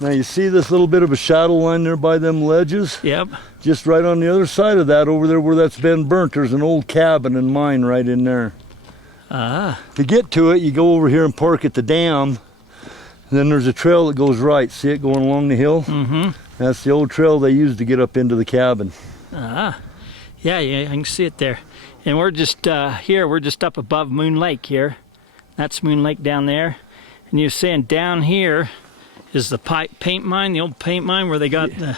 Now you see this little bit of a shadow line there by them ledges? Yep. Just right on the other side of that, over there where that's been burnt, there's an old cabin and mine right in there. Ah. To get to it, you go over here and park at the dam. And then there's a trail that goes right. See it going along the hill? Mm-hmm. That's the old trail they used to get up into the cabin. Ah. Yeah, I can see it there. And we're just here, we're just up above Moon Lake here. That's Moon Lake down there. And you're saying down here is the paint mine, the old paint mine where they got the...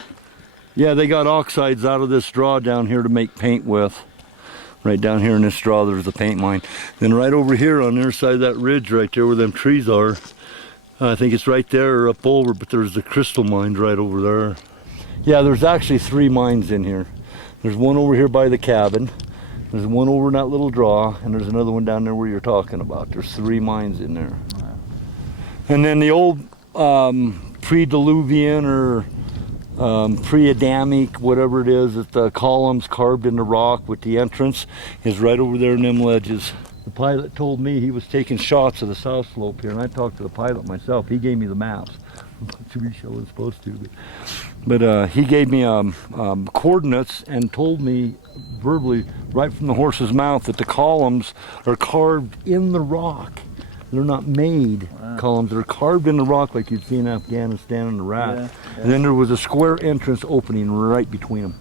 Yeah, they got oxides out of this straw down here to make paint with. Right down here in this straw, there's the paint mine. Then right over here on the other side of that ridge right there where them trees are, I think it's right there or up over, but there's the crystal mines right over there. Yeah, there's actually 3 mines in here. There's one over here by the cabin. There's one over in that little draw, and there's another one down there where you're talking about. There's 3 mines in there. And then the old pre-Diluvian or pre-Adamic, whatever it is, that the columns carved in the rock with the entrance is right over there in them ledges. The pilot told me he was taking shots of the south slope here, and I talked to the pilot myself. He gave me the maps. I wasn't supposed to, but he gave me coordinates and told me verbally right from the horse's mouth that the columns are carved in the rock. They're not made columns. They're carved in the rock like you'd see in Afghanistan and Iraq. Yeah. And then there was a square entrance opening right between them.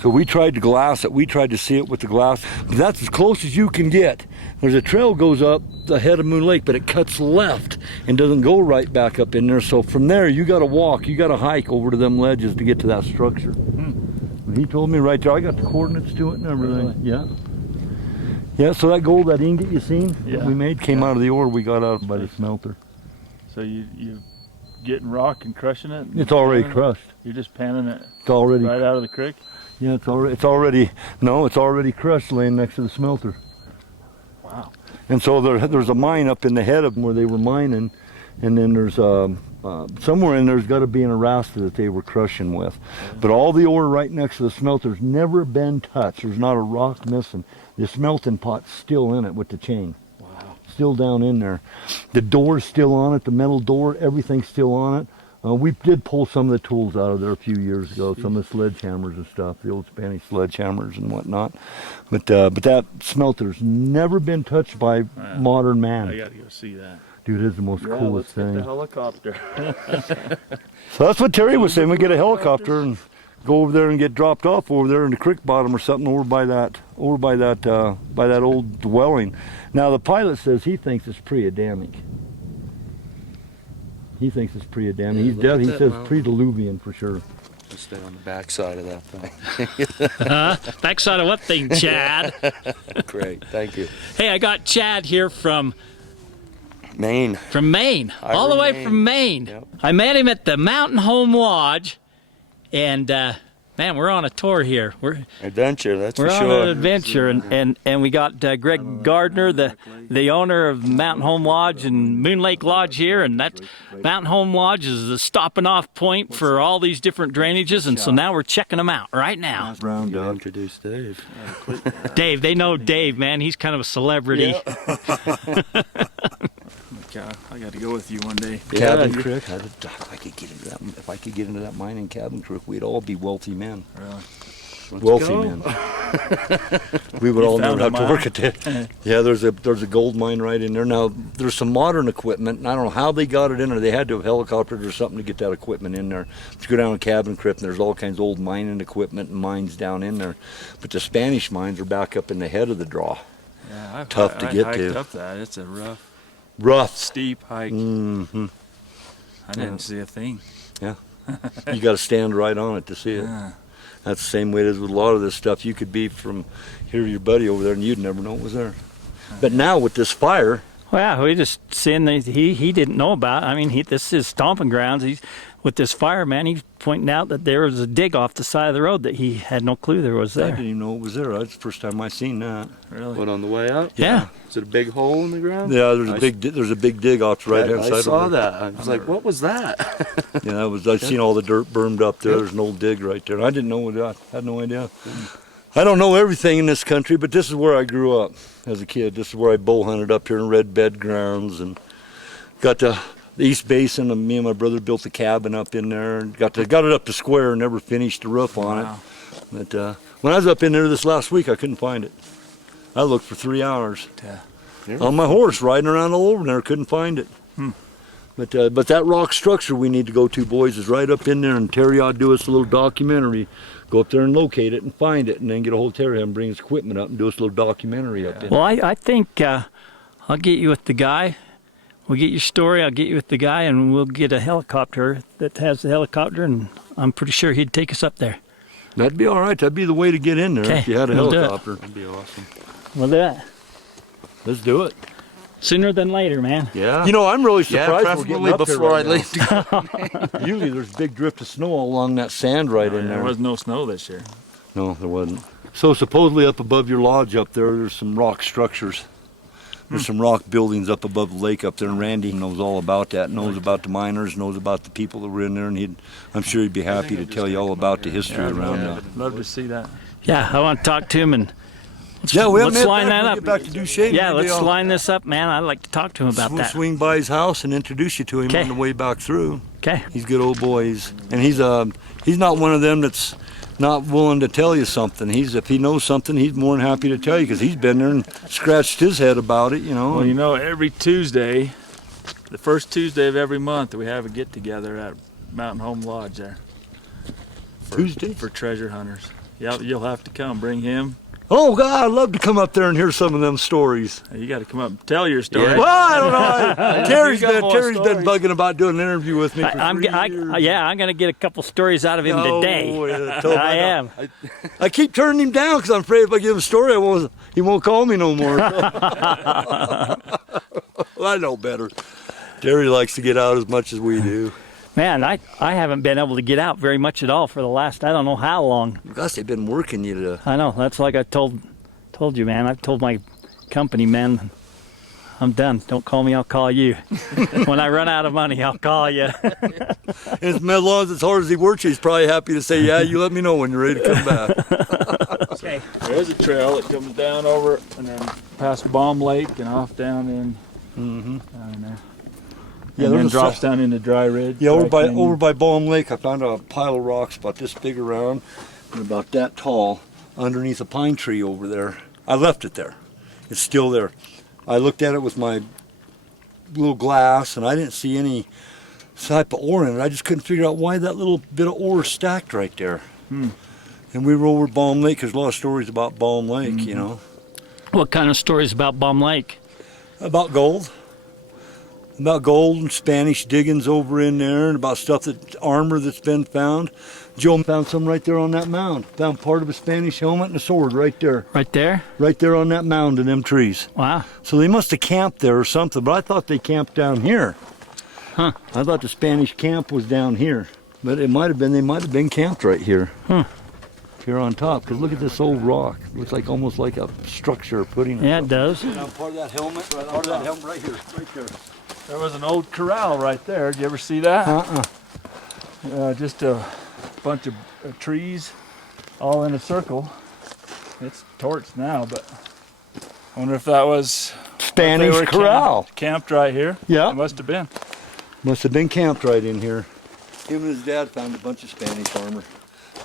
So we tried to glass it. We tried to see it with the glass. But that's as close as you can get. There's a trail goes up the head of Moon Lake, but it cuts left and doesn't go right back up in there. So from there, you got to walk. You got to hike over to them ledges to get to that structure. And he told me right there. I got the coordinates to it and everything. Really? Yeah. Yeah, so that gold, that ingot you seen that we made came out of the ore we got out by the smelter. So you getting rock and crushing it? And it's already crushed. You're just panning it. It's already right out of the creek. Yeah, it's already crushed, laying next to the smelter. Wow. And so there's a mine up in the head of them where they were mining, and then there's somewhere in there's got to be an arasta that they were crushing with. But all the ore right next to the smelter's never been touched. There's not a rock missing. The smelting pot's still in it with the chain. Wow. Still down in there. The door's still on it, the metal door, everything's still on it. We did pull some of the tools out of there a few years ago, some of the sledgehammers and stuff, the old Spanish sledgehammers and whatnot. But that smelter's never been touched by modern man. I got to go see that. Dude, it is the most coolest thing. Let's get the helicopter. So that's what Terry was saying. We get a helicopter and go over there and get dropped off over there in the creek bottom or something over by that old dwelling. Now the pilot says he thinks it's pre-Adamic. He thinks it's pre-Adamic. He's dead. He says pre-Diluvian for sure. Let's stay on the backside of that thing. Backside of what thing, Chad? Great, thank you. Hey, I got Chad here from Maine. From Maine, all the way from Maine. Yep. I met him at the Mountain Home Lodge, and man, we're on a tour here. We're adventure, that's for sure. We're on an adventure, and we got Greg Gardner, the owner of Mountain Home Lodge and Moon Lake Lodge here, and that Mountain Home Lodge is the stopping off point for all these different drainages, and so now we're checking them out right now. Round up. Introduce Dave. Dave, they know Dave, man. He's kind of a celebrity. I got to go with you one day. Cabin Creek. If I could get into that mine in Cabin Creek, we'd all be wealthy men. Really? Wealthy men. We would all know how to work at it. Yeah, there's a gold mine right in there. Now there's some modern equipment, and I don't know how they got it in there. They had to have helicoptered or something to get that equipment in there. But you go down to Cabin Creek, and there's all kinds of old mining equipment and mines down in there. But the Spanish mines are back up in the head of the draw. Yeah, tough to get hiked to. Up that. It's a rough, steep hike. Mm-hmm. I didn't see a thing. Yeah, you got to stand right on it to see it. Yeah. That's the same way it is with a lot of this stuff. You could be from here to your buddy over there, and you'd never know it was there. But now with this fire, well, we just seeing that he didn't know about. I mean, this is stomping grounds. He's with this fire, man. He's pointing out that there was a dig off the side of the road that he had no clue there was there. I didn't even know it was there. That's the first time I seen that. Really? What, on the way up? Yeah. Is it a big hole in the ground? Yeah, there's a big dig off the right hand side. I saw that. I was like, what was that? Yeah, I've seen all the dirt burned up there. There's an old dig right there. I didn't know that. I had no idea. I don't know everything in this country, but this is where I grew up as a kid. This is where I bow hunted up here in red bed grounds and got to the East Basin, and me and my brother built a cabin up in there and got it up to square, never finished the roof on Wow. it. But when I was up in there this last week, I couldn't find it. I looked for 3 hours. On my horse, riding around all over there, couldn't find it. But that rock structure we need to go to, boys, is right up in there, and Terry ought to do us a little documentary. Go up there and locate it and find it, and then get a hold of Terry and bring his equipment up and do us a little documentary up in Well, I think I'll get you with the guy. We'll get your story. I'll get you with the guy, and we'll get a helicopter that has the helicopter, and I'm pretty sure he'd take us up there. That'd be all right. That'd be the way to get in there if you had a we'll do it. helicopter. That'd be awesome. We'll do it. Let's do it. Sooner than later, man. Yeah. You know, I'm really surprised we're preferably getting up here before right I leave to go. now. Usually there's a big drift of snow all along that sand right in There there. was no snow this year. No, there wasn't. So supposedly up above your lodge up there's some rock structures. There's some rock buildings up above the lake up there, and Randy knows all about that, knows about the miners, knows about the people that were in there, and I'm sure he'd be happy to tell you all about the history around that. Love to see that. Yeah, I want to talk to him, and Yeah, let's line that up. Get back to Duchesne. yeah, Maybe let's I'll line this up, man. I'd like to talk to him about that. Swing by his house and introduce you to him 'Kay. on the way back through. Okay. He's a good old boy. And he's not one of them that's not willing to tell you something. If he knows something, he's more than happy to tell you because he's been there and scratched his head about it, you know. Well, you know, every Tuesday, the first Tuesday of every month, we have a get-together at Mountain Home Lodge there. Tuesday? For treasure hunters. Yeah, you'll have to come. Bring him. Oh God, I'd love to come up there and hear some of them stories. You got to come up and tell your story. Yeah. Well, I don't know. Terry's got been more been bugging about doing an interview with me for I'm 3 years. I'm going to get a couple stories out of him today. I am. I keep turning him down because I'm afraid if I give him a story, he won't call me no more. Well, I know better. Terry likes to get out as much as we do. Man, I haven't been able to get out very much at all for the last I don't know how long. Gosh, they've been working you to. I know. That's like I told you, man. I've told my company, man, I'm done. Don't call me, I'll call you. When I run out of money, I'll call you. And as long as hard as he works, he's probably happy to say, yeah, you let me know when you're ready to come back. Okay. There's a trail that comes down over and then past Baum Lake and off down in down there. Yeah, And then there's a drops down into Dry Ridge. Yeah, Dry Canyon. over by Baum Lake, I found a pile of rocks about this big around and about that tall underneath a pine tree over there. I left it there. It's still there. I looked at it with my little glass and I didn't see any type of ore in it. I just couldn't figure out why that little bit of ore stacked right there. And we were over Baum Lake. There's a lot of stories about Baum Lake, you know. What kind of stories about Baum Lake? About gold. About gold and Spanish diggings over in there and about armor that's been found. Joe found some right there on that mound. Found part of a Spanish helmet and a sword right there. Right there? Right there on that mound in them trees. Wow. So they must have camped there or something, but I thought they camped down here. Huh. I thought the Spanish camp was down here. But they might have been camped right here. Here on top, because look at this old rock. It looks like almost like a structure putting. Yeah, it does. Now part of that helmet, right here, right there. There was an old corral right there. Did you ever see that? Just a bunch of trees all in a circle. It's torched now, but I wonder if that was Spanish corral. Camped right here. Yeah. It must have been. Must have been camped right in here. Him and his dad found a bunch of Spanish armor.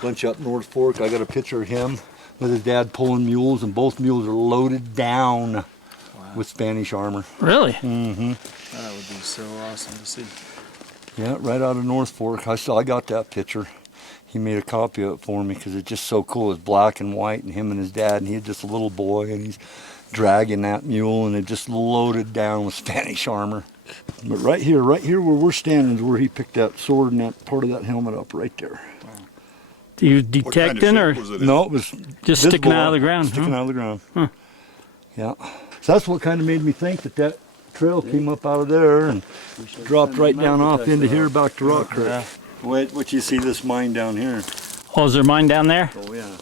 Bunch up North Fork. I got a picture of him with his dad pulling mules, and both mules are loaded down with Spanish armor. Really? Mm-hmm. That would be so awesome to see. Yeah, right out of North Fork. I got that picture. He made a copy of it for me because it's just so cool. It's black and white, and him and his dad, and he had just a little boy, and he's dragging that mule, and it just loaded down with Spanish armor. But right here where we're standing is where he picked that sword and that part of that helmet up right there. Do you detecting or No, it was just sticking out of the ground? Sticking out of the ground. Huh. Yeah. So that's what kind of made me think that trail came up out of there and dropped right down off into here back to Rock Creek. Yeah. What you see this mine down here? Oh, is there mine down there? Oh yeah.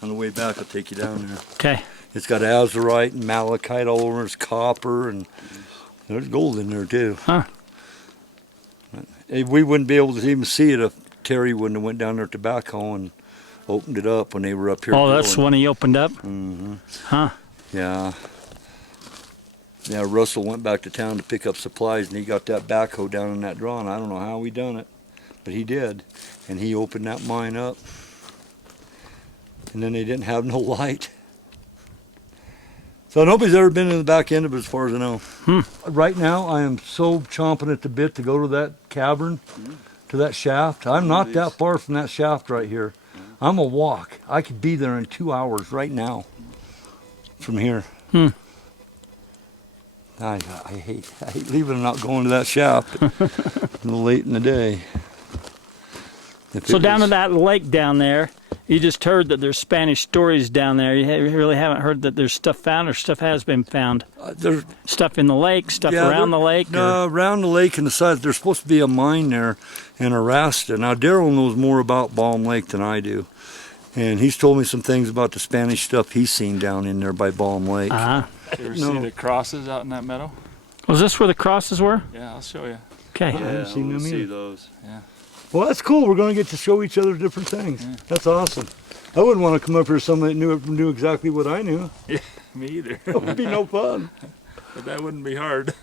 On the way back, I'll take you down there. Okay. It's got azurite and malachite all over. It's copper and there's gold in there too. Huh. We wouldn't be able to even see it if Terry wouldn't have went down there to backhoe and opened it up when they were up here. Oh, that's the one he opened up? Mm-hmm. Huh. Yeah. Yeah, Russell went back to town to pick up supplies, and he got that backhoe down in that draw, and I don't know how he done it, but he did. And he opened that mine up, and then they didn't have no light. So nobody's ever been in the back end of it as far as I know. Right now, I am so chomping at the bit to go to that cavern, to that shaft. I'm not that far from that shaft right here. I'm a walk. I could be there in 2 hours right now from here. I hate leaving and not going to that shaft a little late in the day. So down to that lake down there, you just heard that there's Spanish stories down there. You really haven't heard that there's stuff found or stuff has been found? There's stuff in the lake, stuff around the lake? No, around the lake and the sides. There's supposed to be a mine there in Arasta. Now, Daryl knows more about Balm Lake than I do. And he's told me some things about the Spanish stuff he's seen down in there by Balm Lake. You ever see the crosses out in that meadow? Was this where the crosses were? Yeah, I'll show you. Okay. I haven't seen them see either. those. Yeah. Well, that's cool. We're going to get to show each other different things. Yeah. That's awesome. I wouldn't want to come up here with somebody that knew exactly what I knew. Yeah, me either. That would be no fun. But that wouldn't be hard.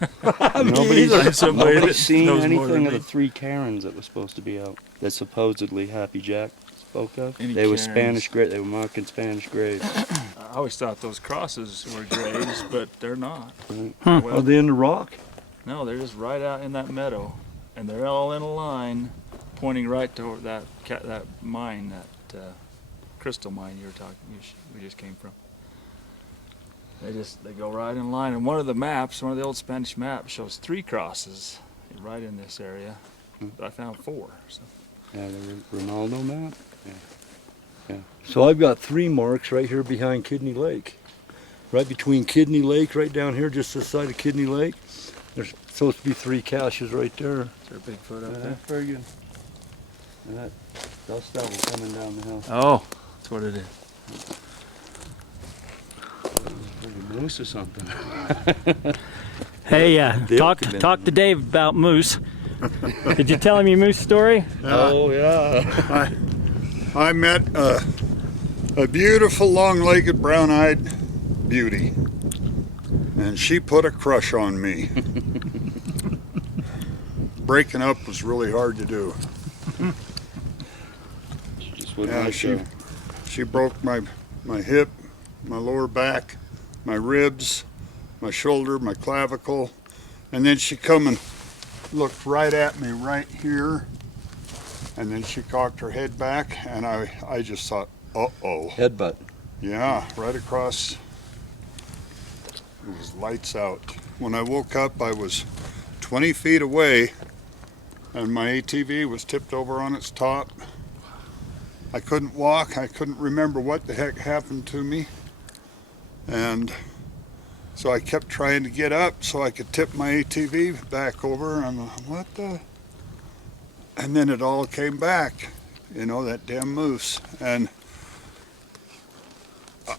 Nobody's seen knows more than anything of me. the 3 Karens that was supposed to be out. That supposedly Happy Jack spoke of. Any They were Karens? Spanish graves. They were marking Spanish graves. I always thought those crosses were graves, but they're not. Are Well, they in the rock? no, they're just right out in that meadow, and they're all in a line, pointing right toward that mine, that crystal mine you were talking. We just came from. They go right in line, and one of the old Spanish maps shows 3 crosses right in this area, but I found 4. So. Yeah, the Ronaldo map. So I've got 3 marks right here behind Kidney Lake. Right between Kidney Lake, right down here, just this side of Kidney Lake. There's supposed to be 3 caches right there. Is there a Bigfoot up there? That's very good. And that dust devil coming down the hill. Oh, that's what it is. Like a moose or something. Hey, Dale came in. talk to Dave about moose. Did you tell him your moose story? Oh yeah. I met a beautiful, long-legged, brown-eyed beauty, and she put a crush on me. Breaking up was really hard to do. Just wouldn't Yeah, let go. she broke my hip, my lower back, my ribs, my shoulder, my clavicle, and then she come and looked right at me right here, and then she cocked her head back, and I just thought, uh-oh. Headbutt. Yeah, right across. It was lights out. When I woke up, I was 20 feet away, and my ATV was tipped over on its top. I couldn't walk. I couldn't remember what the heck happened to me. And so I kept trying to get up so I could tip my ATV back over. And I'm like, what the? And then it all came back, you know, that damn moose. And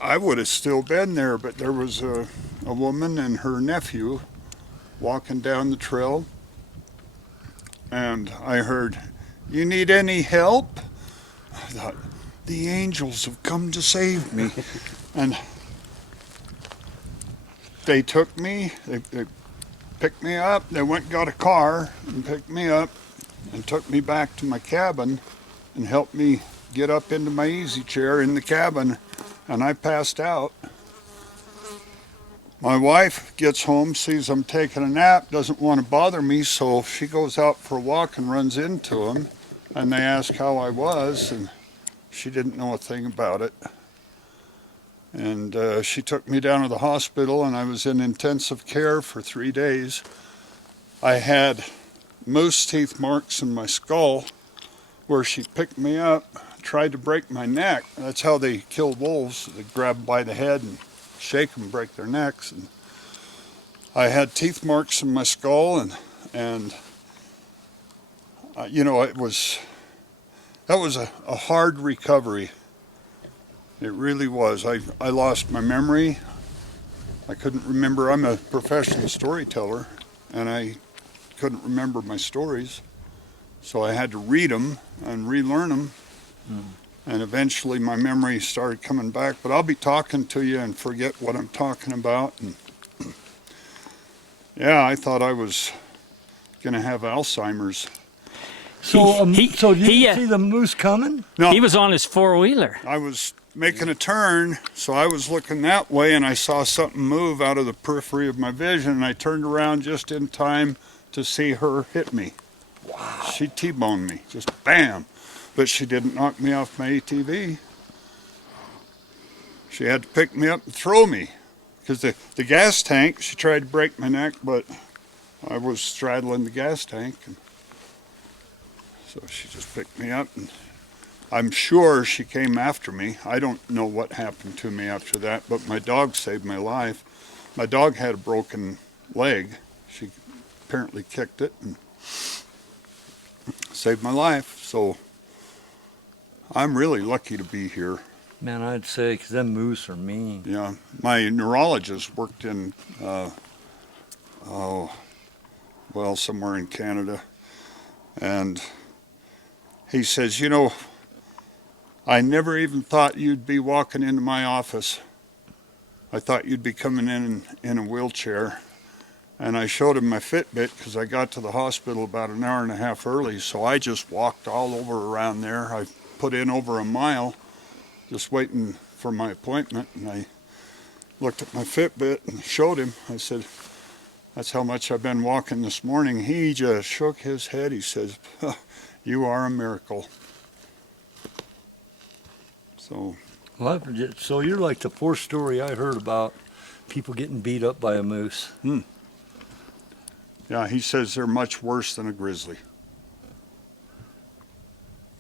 I would have still been there, but there was a woman and her nephew walking down the trail. And I heard, "You need any help?" I thought, the angels have come to save me. And they took me, they picked me up, they went and got a car and picked me up and took me back to my cabin and helped me get up into my easy chair in the cabin, and I passed out. My wife gets home, sees I'm taking a nap, doesn't want to bother me, so she goes out for a walk and runs into him, and they ask how I was, and she didn't know a thing about it. And she took me down to the hospital, and I was in intensive care for 3 days. I had moose teeth marks in my skull where she picked me up, tried to break my neck. That's how they kill wolves. They grab them by the head and shake them, break their necks. And I had teeth marks in my skull, and you know, that was a hard recovery. It really was. I lost my memory. I couldn't remember. I'm a professional storyteller, and I couldn't remember my stories. So I had to read them and relearn them. And eventually my memory started coming back. But I'll be talking to you and forget what I'm talking about. And Yeah, I thought I was going to have Alzheimer's. So, so did you he, see the moose coming? No, He was on his four-wheeler. I was making a turn, so I was looking that way, and I saw something move out of the periphery of my vision, and I turned around just in time to see her hit me. Wow. She T-boned me, just bam. But she didn't knock me off my ATV. She had to pick me up and throw me. Because the gas tank, she tried to break my neck, but I was straddling the gas tank. And so she just picked me up, and I'm sure she came after me. I don't know what happened to me after that, but my dog saved my life. My dog had a broken leg. She apparently kicked it and saved my life. So I'm really lucky to be here. Man, I'd say, because them moose are mean. Yeah, my neurologist worked in, somewhere in Canada. And he says, you know, I never even thought you'd be walking into my office. I thought you'd be coming in a wheelchair. And I showed him my Fitbit because I got to the hospital about an hour and a half early. So I just walked all over around there. I put in over a mile just waiting for my appointment. And I looked at my Fitbit and showed him. I said, that's how much I've been walking this morning. He just shook his head. He says, you are a miracle. So, Well, so you're like the fourth story I heard about people getting beat up by a moose. yeah, he says they're much worse than a grizzly.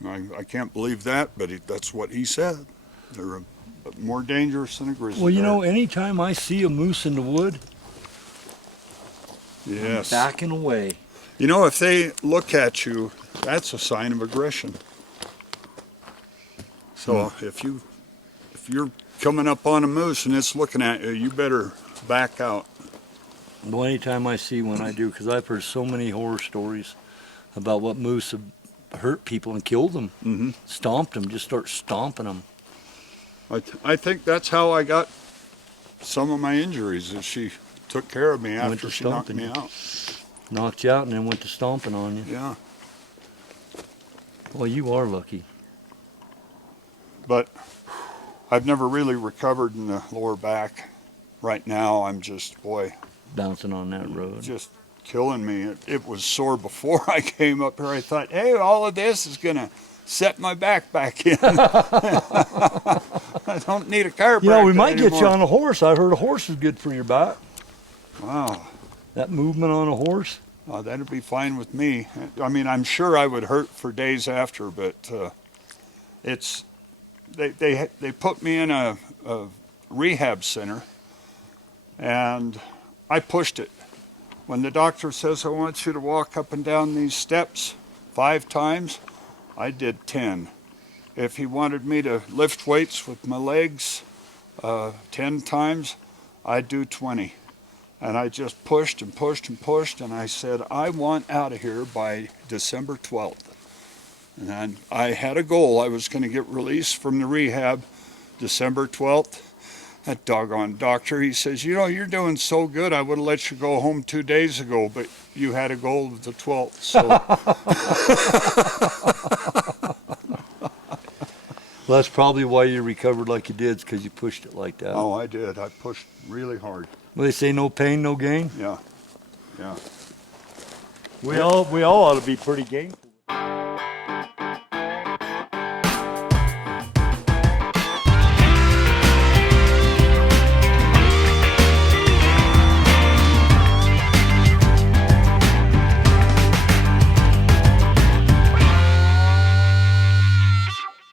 I can't believe that, but that's what he said. They're more dangerous than a grizzly Well, you bear. know, anytime I see a moose in the wood, Yes. I'm backing away. You know, if they look at you, that's a sign of aggression. So if you're coming up on a moose and it's looking at you, you better back out. Well, anytime I see one, I do, because I've heard so many horror stories about what moose have hurt people and killed them. Mm-hmm. Stomped them, just start stomping them. I think that's how I got some of my injuries, is she took care of me Went after to she knocked stomping me you. out. Knocked you out and then went to stomping on you. Yeah. Well, you are lucky. But I've never really recovered in the lower back. Right now, I'm just, boy, Bouncing on that road. just killing me. It was sore before I came up here. I thought, hey, all of this is going to set my back in. I don't need a chiropractor You know, we might anymore. get you on a horse. I heard a horse is good for your back. Wow. That movement on a horse. That'd be fine with me. I mean, I'm sure I would hurt for days after, but it's they put me in a rehab center, and I pushed it. When the doctor says, I want you to walk up and down these steps 5 times, I did 10. If he wanted me to lift weights with my legs 10 times, I'd do 20. And I just pushed and pushed and pushed, and I said, I want out of here by December 12th. And I had a goal. I was going to get released from the rehab December 12th. That doggone doctor, he says, you know, you're doing so good, I would have let you go home 2 days ago, but you had a goal of the 12th. So. Well, that's probably why you recovered like you did, because you pushed it like that. Oh, I did. I pushed really hard. Well, they say no pain, no gain. Yeah. Yeah. We all ought to be pretty gainful.